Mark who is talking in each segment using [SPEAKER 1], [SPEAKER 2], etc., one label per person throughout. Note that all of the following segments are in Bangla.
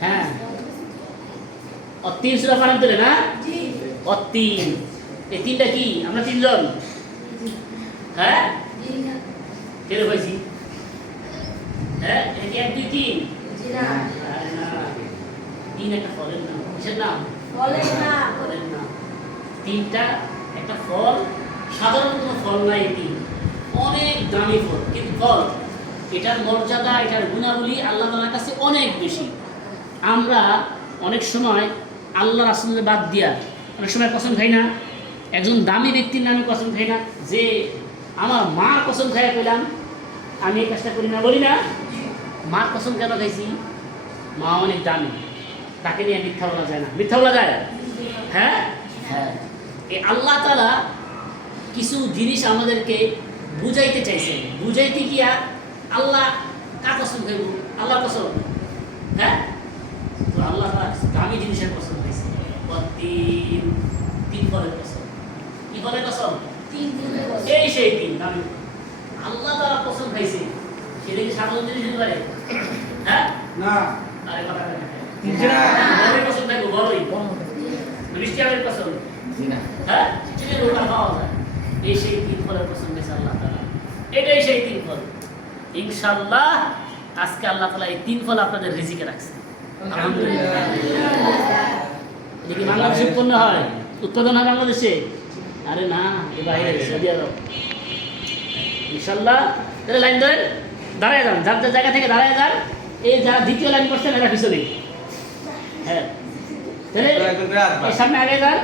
[SPEAKER 1] হ্যাঁ। সুরা পাঠান তোলে না? অতীন এই তিনটা কি? আমরা তিনজন। হ্যাঁ? কেন পাইছি হ্যাঁ? এক দুই তিন? তিন একটা ফলের নাম। কিসের নাম? ফলের নাম। তিনটা একটা ফল। সাধারণ কোনো ফল নাই তিন অনেক দামি ফল কিন্তু ফল এটার মর্যাদা এটার গুণাবলী আল্লাহ তালার কাছে অনেক বেশি। আমরা অনেক সময় আল্লাহ রাসুলের বাদ দিয়া অনেক সময় কসম খাই না একজন দামি ব্যক্তির নামে কসম খাই না যে আমার মার কসম খাইয়া পেলাম আমি এই কাজটা করি না বলি না মার কসম কেন খাইছি? মা অনেক দামি তাকে নিয়ে মিথ্যা বলা যায় না। মিথ্যা বলা যায়? হ্যাঁ? হ্যাঁ। এই আল্লাহ তালা কিছু জিনিস আমাদেরকে বুঝাইতে চাইছেন। বুঝাইতে গিয়া আল্লাহ কার কসম খাইব? আল্লাহ কসম। হ্যাঁ? তো আল্লাহ দামি জিনিসের কসম খাইছে। তিন তিন ফলের কসম। কি ফলের কসম? এই সেই তিন দামি। আল্লাহ তারা কসম খাইছে। সেটা কি সাধারণ জিনিস হতে পারে? হ্যাঁ?
[SPEAKER 2] না।
[SPEAKER 1] আরে কথা কসম থাকব বড়ই আমের কসম। হ্যাঁ? চিকেন খাওয়া যায়? এই সেই তিন ফলের কসম দিয়েছে আল্লাহ এটাই সেই তিন ফল। ইনশাআল্লাহ আজকে আল্লাহ তাআলা এই তিন ফল আপনাদের রিজিকে রাখছে। কি বাংলাদেশে উৎপন্ন হয় উৎপাদন হয় বাংলাদেশে? আরে না এ বাইরে সৌদি আরব। ইনশাল্লাহ তাহলে লাইন ধরেন দাঁড়ায় যান যার যার জায়গা থেকে দাঁড়ায় যান এই যারা দ্বিতীয় লাইন করছেন এরা পিছনে হ্যাঁ। তাহলে সামনে আগে যান।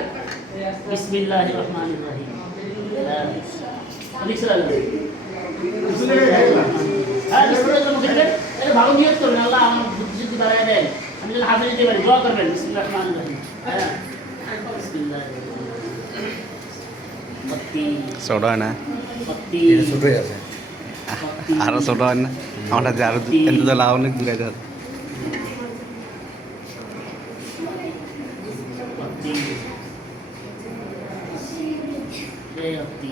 [SPEAKER 1] বিসমিল্লাহ রহমান রহিম লিখতে লাগবে হ্যাঁ বিসমিল্লাহ মুখে দেবেন এটা ভালো নিয়ত করবেন আল্লাহ আমার বুদ্ধি শুদ্ধি দাঁড়ায় দেন আমি যেন হাফিজ দিতে পারি দোয়া করবেন বিসমিল্লাহ রহমান রহিম হ্যাঁ বিসমিল্লাহ ভক্তি
[SPEAKER 3] ছোট হয় না
[SPEAKER 1] ভক্তি
[SPEAKER 2] ছোটই আছে
[SPEAKER 3] আরও ছোট হয় না আমার কাছে আরও এত লাভ অনেক দূরে আছে
[SPEAKER 1] ভক্তি জয় ভক্তি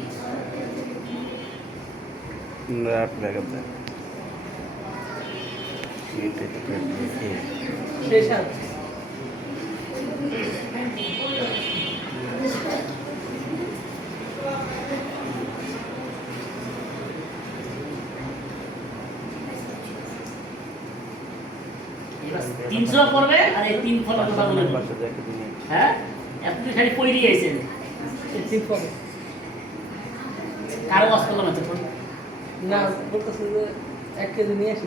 [SPEAKER 3] রাত লাগে তো
[SPEAKER 1] এবার তিনশো পড়বে? আর এই তিন ফল কথা বলে হ্যাঁ আপনি খালি পড়ি আইছেন কারও আছে
[SPEAKER 4] না বলতেছে যে এক কেজি নিয়ে আসি